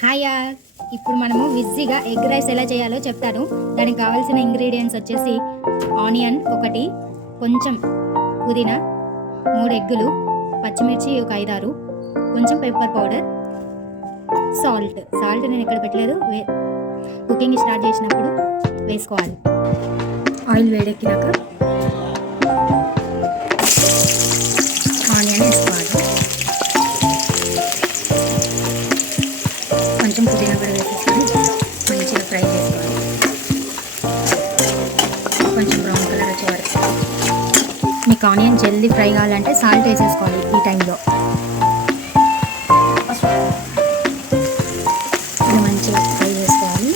Hi యార్, ఇప్పుడు మనము ఈజీగా ఎగ్ రైస్ ఎలా చేయాలో చెప్తాను. దానికి కావాల్సిన ఇంగ్రీడియంట్స్ వచ్చేసి ఆనియన్ ఒకటి, కొంచెం పుదీనా, 3 ఎగ్గులు, పచ్చిమిర్చి ఒక 5-6, కొంచెం పెప్పర్ పౌడర్, సాల్ట్ నేను ఎక్కడ పెట్టలేదు, కుకింగ్ స్టార్ట్ చేసినప్పుడు వేసుకోవాలి. ఆయిల్ వేడెక్కినాక ఆనియన్ వేసుకోవాలి, కొంచెం పుదీనా కూడా వేసేసుకొని మంచిగా ఫ్రై చేసుకోవాలి. కొంచెం బ్రౌన్ కలర్ వచ్చే వరకు. మీకు ఆనియన్ జల్దీ ఫ్రై కావాలంటే సాల్ట్ వేసేసుకోవాలి ఈ టైంలో. ఇది మంచిగా ఫ్రై చేసుకోవాలి.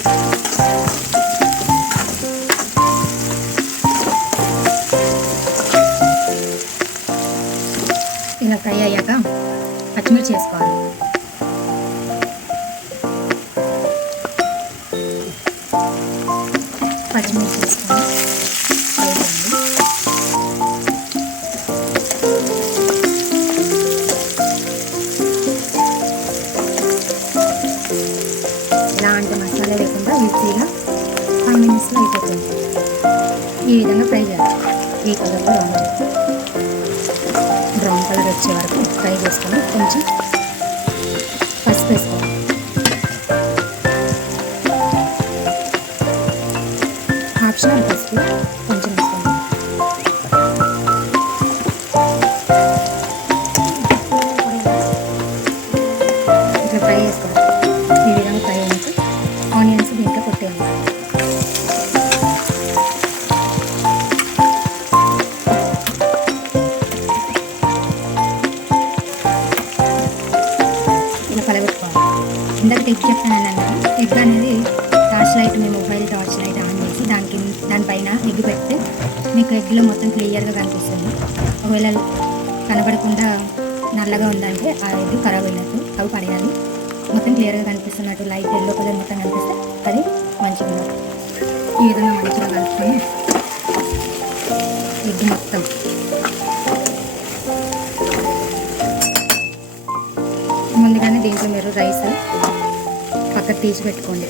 ఇలా ఫ్రై అయ్యాక పచ్చిమిర్చి వేసుకోవాలి. పచ్చిమిర్చి వేసుకొని ఫ్రై చేయండి. ఇలాంటి మసాలా లేకుండా ఈజీగా 5 మినిట్స్లో అయిపోతుంది. ఈ విధంగా ఫ్రై చేయాలి. ఈ కలర్లో బ్రౌన్ కలర్ వచ్చే వరకు ఫ్రై చేసుకొని కొంచెం పసుపు వేసుకోవాలి. ఆప్షనల్ పసుపు కొంచెం వేసుకోండి. ఇట్లా ఫ్రై చేసుకోవాలి. ఈ విధంగా ఫ్రై అయినాక ఆనియన్స్ దీంట్లో కొట్టేయాలి. ఇలా కలబెట్టుకోవాలి. ఇందాక ఎగ్ చెప్పాను. ఎగ్ అనేది torch light, me mobile torch light on చేసి దానిపైన ఎగ్ పెడితే మీకు ఎగ్లో మొత్తం క్లియర్గా కనిపిస్తుంది. ఒకవేళ కనబడకుండా నల్లగా ఉందంటే ఆ ఎగ్ ఖరాబ్ అయినట్టు, అవి పడేయాలి. మొత్తం క్లియర్గా కనిపిస్తున్నట్టు లైట్ ఎల్లో కలర్ మొత్తం కనిపిస్తే అది మంచిగా ఉండదు. ఈ విధంగా మంచిగా కలుపుకొని ఎగ్ మొత్తం ముందుగానే దీంట్లో మీరు రైస్ పక్కకు తీసి పెట్టుకోండి.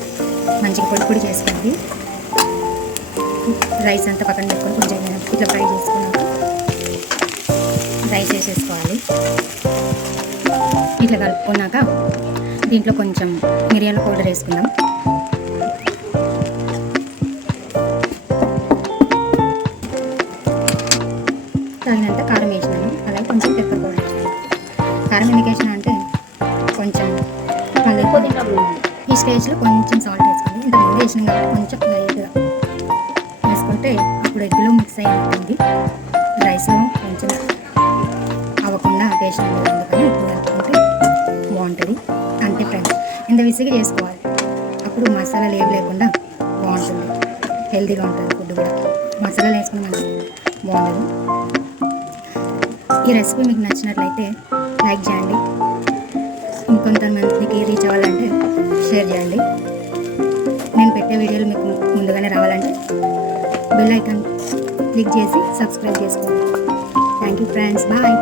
మంచిగా పొడి చేసుకోండి. రైస్ అంతా పక్కన పెట్టుకొని కొంచెం ఇట్లా ఫ్రై చేసుకున్నాక రైస్ వేసేసుకోవాలి. ఇట్లా కలుపుకున్నాక దీంట్లో కొంచెం మిరియాల పౌడర్ వేసుకుందాం. తగినంత కారం వేసినాను. అలాగే కొంచెం పెప్పర్ పౌడర్ వేసినాను. కారం ఎందుకు వేసినా అంటే కొంచెం ఈ స్టేజ్లో కొంచెం సాల్ట్ వేసుకోండి. ఇంతకుముందు వేసినాం కాబట్టి కొంచెం లైట్గా వేసుకుంటే అప్పుడు ఎగ్లో మిక్స్ అయి ఉంటుంది. రైస్ కొంచెం అవ్వకుండా టేస్ట్ ఉండదు. అందుకని ఇప్పుడు వేసుకుంటే బాగుంటుంది. అంతే ఫ్రెండ్స్, ఇంత విసిగి చేసుకోవాలి. అప్పుడు మసాలాలు ఏవి లేకుండా బాగుంటుంది. హెల్తీగా ఉంటుంది ఫుడ్ కూడా. మసాలాలు వేసుకుని మనకి బాగుంటుంది. ఈ రెసిపీ మీకు నచ్చినట్లయితే లైక్ చేయండి. ఇంకొంతమందికి రీచ్ అవ్వాలంటే షేర్ చేయండి. నేను పెట్టే వీడియోలు మీకు ముందుగానే రావాలంటే బెల్ ఐకాన్ క్లిక్ చేసి సబ్స్క్రైబ్ చేసుకోండి. Thank you friends, bye.